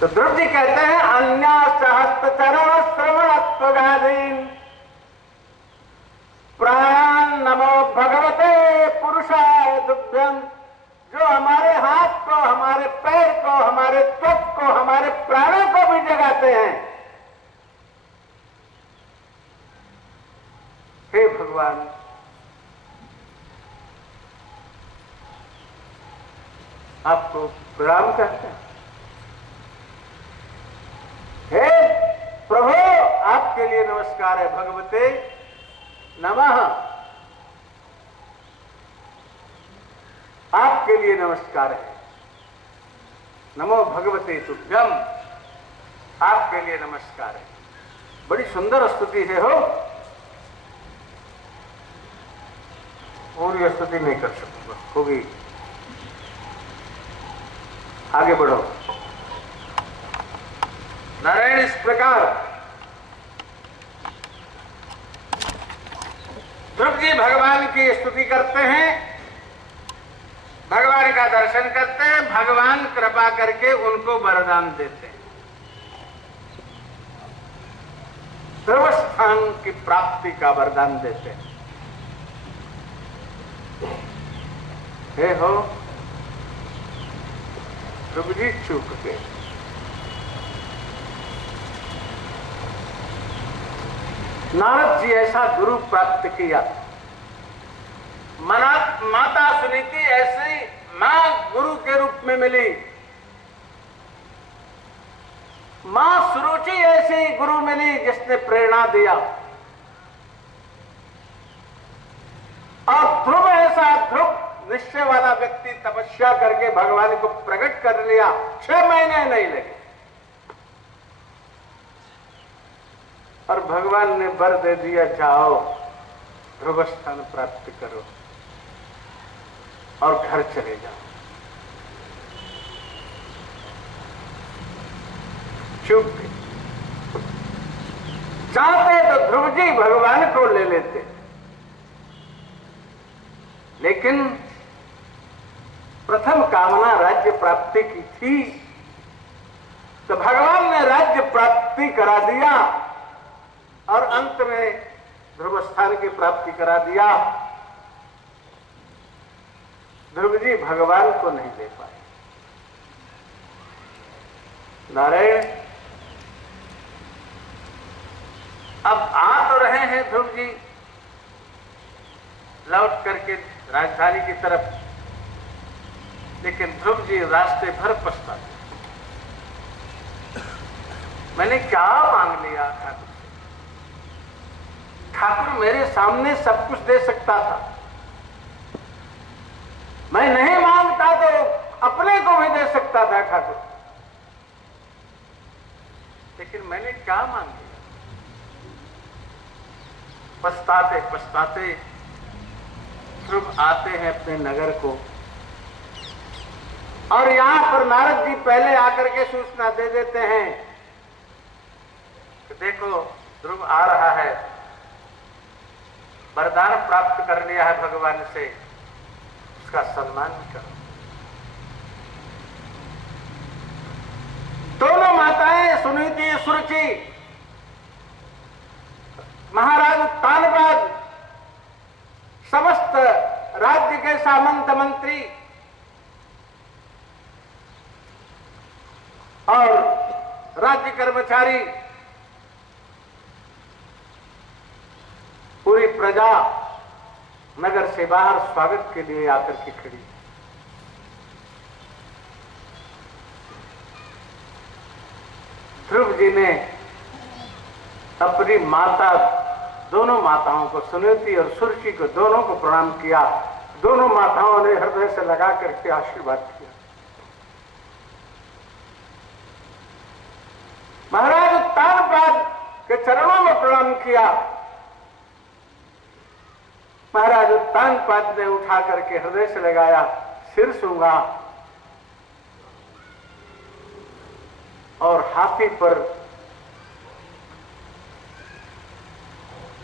तो ध्रुव जी कहते हैं अन्याश्च चरण श्रवणत्वगादीन प्राण नमो भगवते पुरुषाय तुभ्यम। जो हमारे हाथ को, हमारे पैर को, हमारे त्वक को, हमारे प्राणों को भी जगाते हैं, हे भगवान आपको प्रणाम करते हैं। हे प्रभु आपके लिए नमस्कार है, भगवते नमः, आपके लिए नमस्कार है। नमो भगवते तुभ्यम, आपके लिए नमस्कार है। बड़ी सुंदर स्तुति है हो, पूरी स्तुति नहीं कर सकूंगा, होगी। आगे बढ़ो। नारायण इस प्रकार ध्रुव जी भगवान की स्तुति करते हैं, भगवान का दर्शन करते हैं, भगवान कृपा करके उनको वरदान देते हैं, ध्रुव स्थान की प्राप्ति का वरदान देते हैं। हे हो ध्रुव जी चूक गए। नारद जी ऐसा गुरु प्राप्त किया, माता सुनीति ऐसी मां गुरु के रूप में मिली, मां सुरुचि ऐसी गुरु मिली जिसने प्रेरणा दिया, और ध्रुव ऐसा ध्रुव निश्चय वाला व्यक्ति तपस्या करके भगवान को प्रकट कर लिया। 6 महीने नहीं लगे और भगवान ने वर दे दिया, जाओ ध्रुव स्थान प्राप्त करो और घर चले जाओ। चुप चाहते तो ध्रुव जी भगवान को ले लेते, लेकिन प्रथम कामना राज्य प्राप्ति की थी, तो भगवान ने राज्य प्राप्ति करा दिया और अंत में ध्रुव स्थान की प्राप्ति करा दिया। ध्रुव जी भगवान को नहीं ले पाए। नारायण अब आ तो रहे हैं ध्रुव जी लौट करके राजधानी की तरफ, लेकिन ध्रुव जी रास्ते भर पछताते, मैंने क्या मांग लिया ठाकुर से, ठाकुर मेरे सामने सब कुछ दे सकता था, मैं नहीं मांगता तो अपने को भी दे सकता था ठाकुर, लेकिन मैंने क्या मांग लिया। पछताते पछताते ध्रुव आते हैं अपने नगर को, और यहां पर नारद जी पहले आकर के सूचना दे देते हैं कि देखो ध्रुव आ रहा है, वरदान प्राप्त कर लिया है भगवान से, उसका सम्मान करो। दोनों माताएं सुनीति सुरुचि, महाराज तानपाद, समस्त राज्य के सामंत मंत्री और राज्य कर्मचारी, पूरी प्रजा नगर से बाहर स्वागत के लिए आकर के खड़ी। ध्रुव जी ने अपनी माता, दोनों माताओं को, सुनीति और सुरुचि को, दोनों को प्रणाम किया। दोनों माताओं ने हृदय से लगा करके आशीर्वाद किया। महाराज तानपाद के चरणों में प्रणाम किया। महाराज तानपाद ने उठा करके हृदय से लगाया, सिर सूंघा और हाथी पर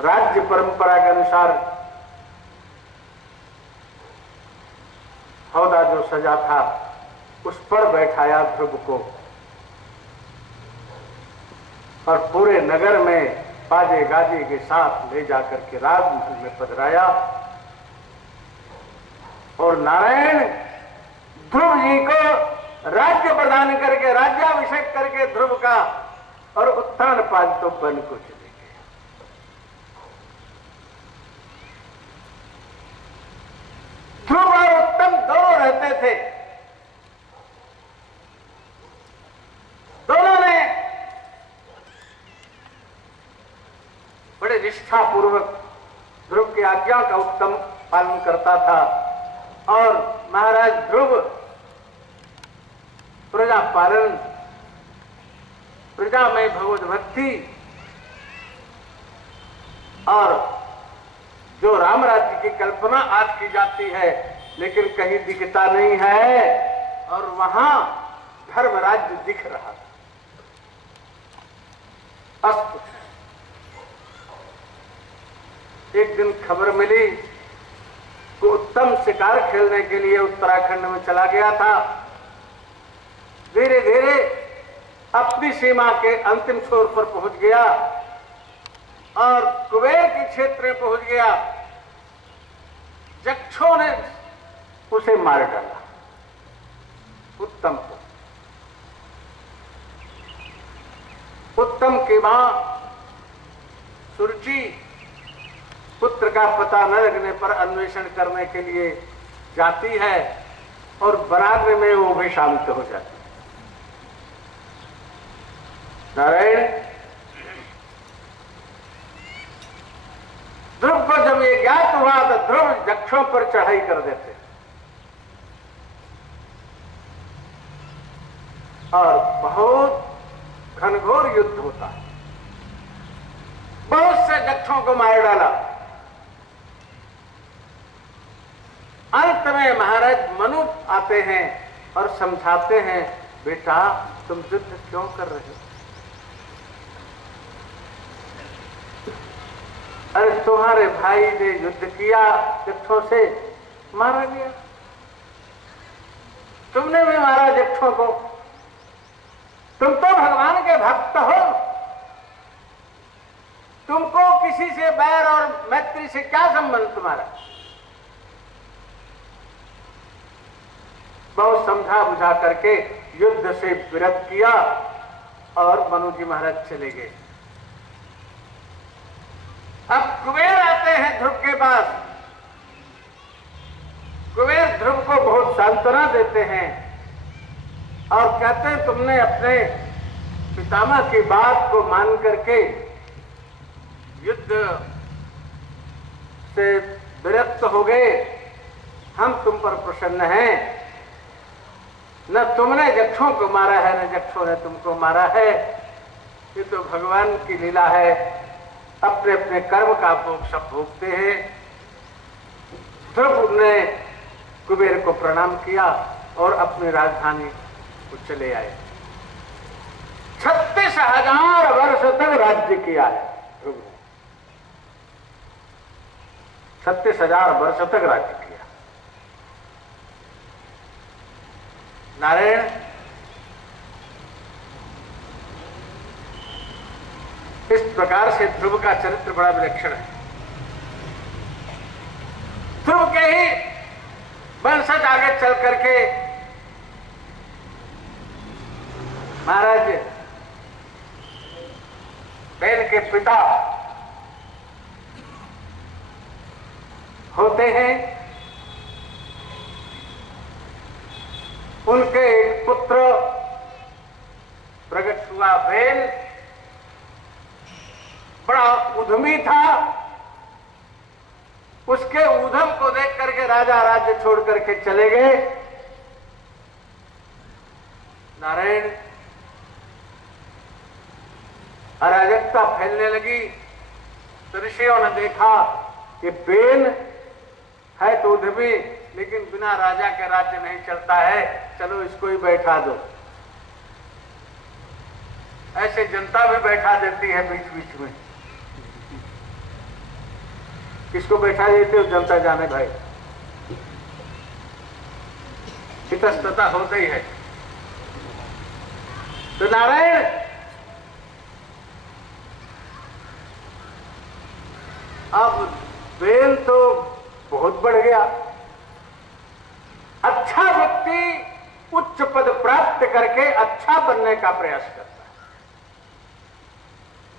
राज्य परंपरा के अनुसार हौदा जो सजा था उस पर बैठाया ध्रुव को और पूरे नगर में बाजे गाजे के साथ ले जाकर के राजमहल में पधराया। और नारायण ध्रुव जी को राज्य प्रदान करके, राज्याभिषेक करके ध्रुव का, और उत्तानपाद तो बन को चले गए। ध्रुव और उत्तम दोनों रहते थे। दोनों ने बड़े निष्ठापूर्वक ध्रुव की आज्ञा का उत्तम पालन करता था। और महाराज ध्रुव प्रजा पालन, प्रजा में भगवत भक्ति, और जो राम राज्य की कल्पना आज की जाती है लेकिन कहीं दिखता नहीं है, और वहां धर्म राज्य दिख रहा था। अस्तु एक दिन खबर मिली कि उत्तम शिकार खेलने के लिए उत्तराखंड में चला गया था। धीरे धीरे अपनी सीमा के अंतिम छोर पर पहुंच गया और कुबेर के क्षेत्र में पहुंच गया। यक्षों ने उसे मार डाला, उत्तम को। उत्तम की मां सुरुचि पुत्र का पता न लगने पर अन्वेषण करने के लिए जाती है और बराबर में वो भी शांत हो जाती है। नारायण ध्रुव को जब ये ज्ञात हुआ तो ध्रुव यक्षों पर चढ़ाई कर देते और बहुत घनघोर युद्ध होता है। बहुत से यक्षों को मार डाला। अंत में महाराज मनु आते हैं और समझाते हैं, बेटा तुम युद्ध क्यों कर रहे हो? अरे तुम्हारे भाई ने युद्ध किया, यक्षों से मारा गया, तुमने भी मारा यक्षों को। तुम तो भगवान के भक्त हो, तुमको किसी से बैर और मैत्री से क्या संबंध तुम्हारा? बहुत समझा बुझा करके युद्ध से विरत किया और मनु जी महाराज चले गए। अब कुबेर आते हैं ध्रुव के पास। कुबेर ध्रुव को बहुत सांत्वना देते हैं और कहते हैं तुमने अपने पितामह की बात को मान करके युद्ध से विरक्त हो गए, हम तुम पर प्रसन्न हैं। न तुमने यक्षों को मारा है न यक्षों ने तुमको मारा है, ये तो भगवान की लीला है। अपने अपने कर्म का भोग सब भोगते हैं। ध्रुव ने कुबेर को प्रणाम किया और अपनी राजधानी को चले आए। 36,000 वर्ष तक राज्य किया है ध्रुव ने। 36,000 वर्ष तक राज्य किया। नारायण इस प्रकार से ध्रुव का चरित्र बड़ा विलक्षण है। ध्रुव के ही वंशज आगे चल करके महाराज बैल के पिता होते हैं। उनके एक पुत्र प्रकट हुआ बैल, बड़ा उद्यमी था। उसके उद्यम को देख करके राजा राज्य छोड़ करके चले गए। नारायण अराजकता फैलने लगी तो ऋषियों ने देखा कि बेन है तो उद्यमी, लेकिन बिना राजा के राज्य नहीं चलता है, चलो इसको ही बैठा दो। ऐसे जनता भी बैठा देती है बीच बीच में। किसको बैठा देते हो जनता जाने भाई, इतस्तता होता ही है। तो नारायण अब बेल तो बहुत बढ़ गया। अच्छा व्यक्ति उच्च पद प्राप्त करके अच्छा बनने का प्रयास करता है,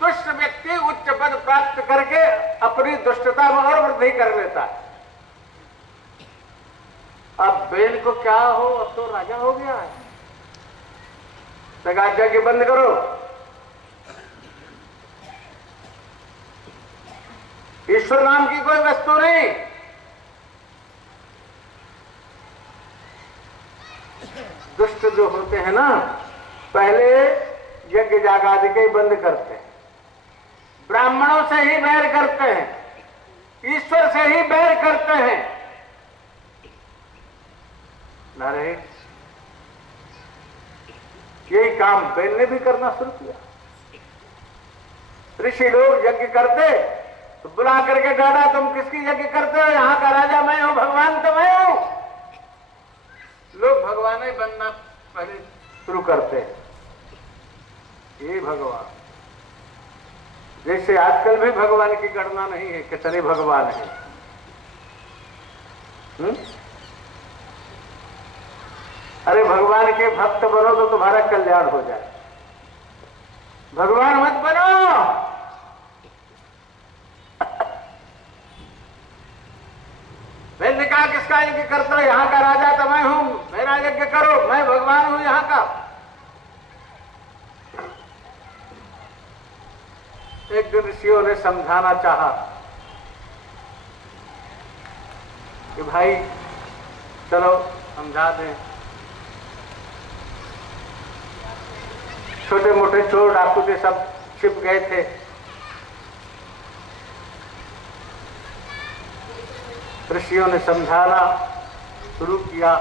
दुष्ट व्यक्ति उच्च पद प्राप्त करके अपनी दुष्टता में और वृद्धि कर लेता है। अब बेल को क्या हो, अब तो राजा हो गया है। तगाजा की बंद करो। ईश्वर नाम की कोई वस्तु नहीं। दुष्ट जो होते हैं ना, पहले यज्ञ याग आदि के बंद करते हैं, ब्राह्मणों से ही बैर करते हैं, ईश्वर से ही बैर करते हैं। नारे यही काम बेल ने भी करना शुरू किया। ऋषि लोग यज्ञ करते तो बुला करके डांटा, तुम किसकी यज्ञ करते हो? यहां का राजा मैं हूं, भगवान तो मैं हूं। लोग भगवान ही बनना पहले शुरू करते हैं। ये भगवान, जैसे आजकल भी भगवान की गणना नहीं है, कितने भगवान है। अरे भगवान के भक्त बनो तो तुम्हारा कल्याण हो जाए, भगवान मत बनो। मैंने कहा किसका यज्ञ करते हो? यहां का राजा तो मैं हूं, मेरा यज्ञ करो, मैं भगवान हूं यहां का। एक दिन ऋषियों ने समझाना चाहा कि भाई चलो समझा दें। छोटे मोटे चोर डाकू थे, सब छिप गए थे। ऋषियों ने समझाना शुरू किया,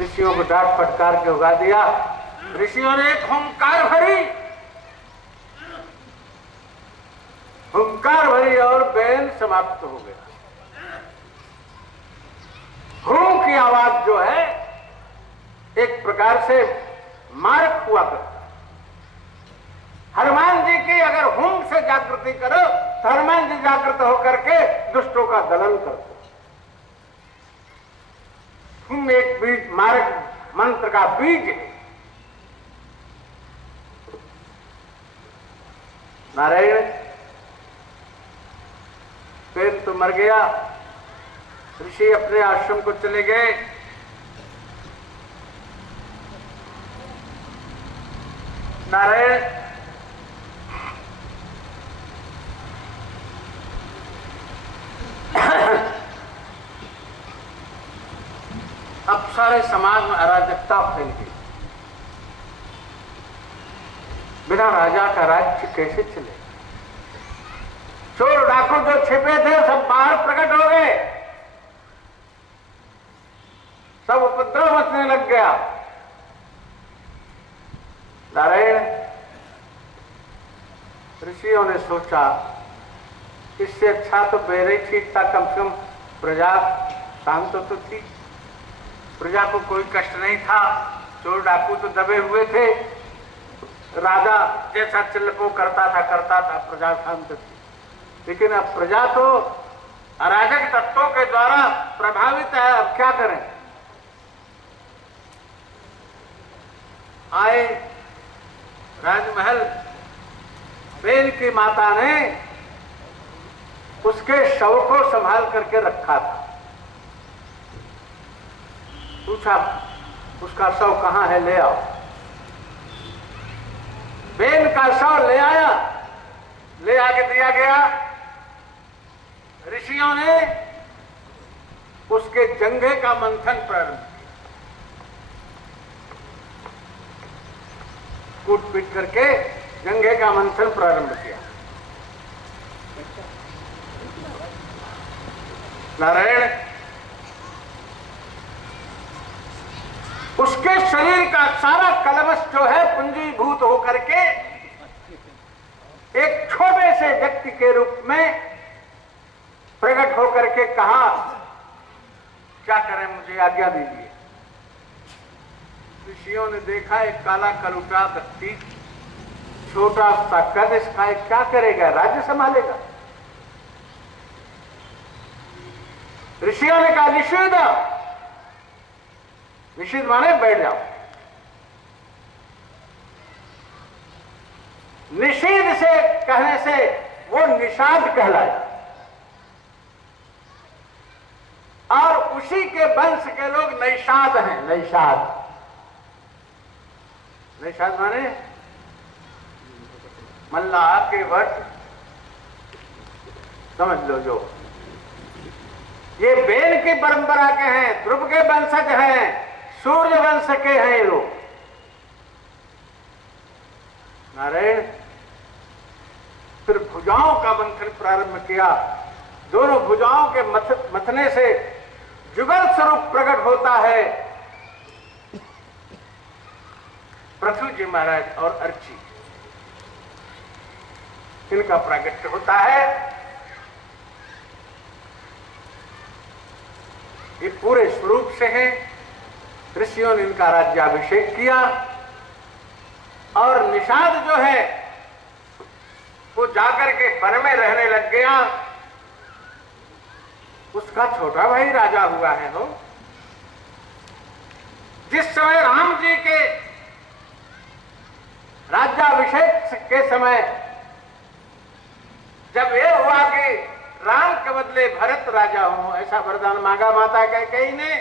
ऋषियों को डांट फटकार के उगा दिया। ऋषियों ने एक हुंकार भरी, हुंकार भरी और बैल समाप्त हो गया। हुं की आवाज जो है एक प्रकार से मार्ग हुआ करता। हनुमान जी की अगर हुं से जागृति करो तो हनुमान जी जागृत होकर के दुष्टों का दलन करते। हुं एक बीज, मार्ग मंत्र का बीज है। नारायण पेड़ तो मर गया, ऋषि अपने आश्रम को चले गए। नारायण अब सारे समाज में अराजकता फैल गई। बिना राजा का राज्य कैसे चले? चोर डाकू जो छिपे थे सब बाहर प्रकट हो गए, सब उपद्रव मचने लग गया। नारायण ऋषियों ने सोचा इससे अच्छा तो बेरे ठीक था, कम से कम प्रजा शांत तो थी, प्रजा को कोई कष्ट नहीं था। चोर डाकू तो दबे हुए थे, राजा जैसा चिल्लपो करता था, प्रजा शांत थी। लेकिन अब प्रजा तो अराजक तत्वों के द्वारा प्रभावित है, अब क्या करें? आए राजमहल, बेल की माता ने उसके शव को संभाल करके रखा था। पूछा उसका शव कहां है, ले आओ। बेल का शव ले आया, ले आके दिया गया। ऋषियों ने उसके जंघे का मंथन प्रारंभ किया, कूट पीट करके जंघे का मंथन प्रारंभ किया। नारायण उसके शरीर का सारा कलमश जो है पुंजीभूत होकर के एक छोटे से व्यक्ति के रूप में प्रकट होकर के कहा, क्या करें, मुझे आज्ञा दीजिए। ऋषियों ने देखा एक काला कलुटा व्यक्ति, छोटा सा कद इसका, क्या करेगा, राज्य संभालेगा? ऋषियों ने कहा निषेध, निषेध माने बैठ जाओ। निषेध से कहने से वो निषाद कहलाया, और उसी के वंश के लोग नैषाद हैं। नैषाद, नैषाद माने मल्लाह के वट, समझ लो। जो ये बेन की परंपरा के हैं, ध्रुव के वंशज हैं, सूर्य वंश के हैं ये लोग। नारायण फिर भुजाओं का मंथन प्रारंभ किया। दोनों भुजाओं के मथने से जुगल स्वरूप प्रकट होता है पृथु जी महाराज और अर्ची, इनका प्रागट्य होता है। ये पूरे स्वरूप से हैं। ऋषियों ने इनका राज्याभिषेक किया, और निषाद जो है वो जाकर के वन में रहने लग गया। उसका छोटा भाई राजा हुआ है। हो जिस समय राम जी के राज्याभिषेक के समय जब ये हुआ कि राम के बदले भरत राजा हो, ऐसा वरदान मांगा माता कैकेयी ने।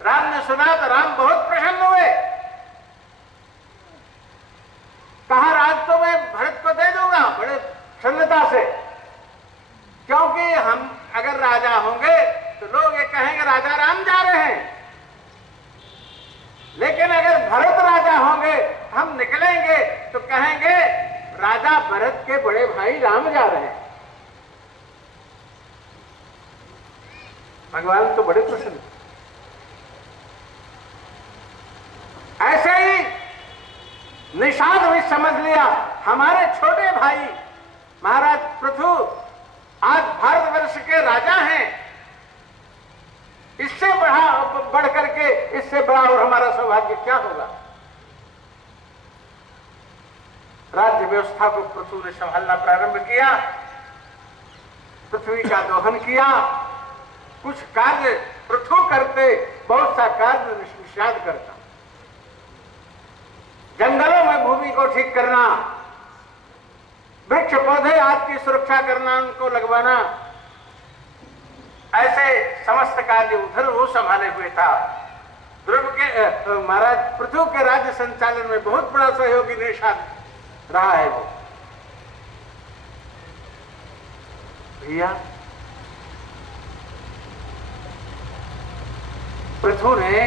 राम ने सुना तो राम बहुत प्रसन्न हुए, कहा राज तो मैं भरत को दे दूंगा बड़े प्रसन्नता से, क्योंकि हम अगर राजा होंगे तो लोग ये कहेंगे राजा राम जा रहे हैं, लेकिन अगर भरत राजा होंगे हम निकलेंगे तो कहेंगे राजा भरत के बड़े भाई राम जा रहे हैं। भगवान तो बड़े प्रसन्न। ऐसे ही निषाद भी समझ लिया हमारे छोटे भाई महाराज पृथु आज भारतवर्ष के राजा हैं, इससे बढ़ करके इससे बड़ा और हमारा सौभाग्य क्या होगा। राज्य व्यवस्था को पृथु ने संभालना प्रारंभ किया, पृथ्वी का दोहन किया। कुछ कार्य पृथु करते, बहुत सा कार्य निषाद करता। जंगलों में भूमि को ठीक करना, वृक्ष पौधे आदि की सुरक्षा करना, उनको लगवाना, ऐसे समस्त कार्य उधर वो संभाले हुए था। ध्रुव के महाराज पृथु के राज्य संचालन में बहुत बड़ा सहयोगी निषाद रहा है वो। भैया पृथु ने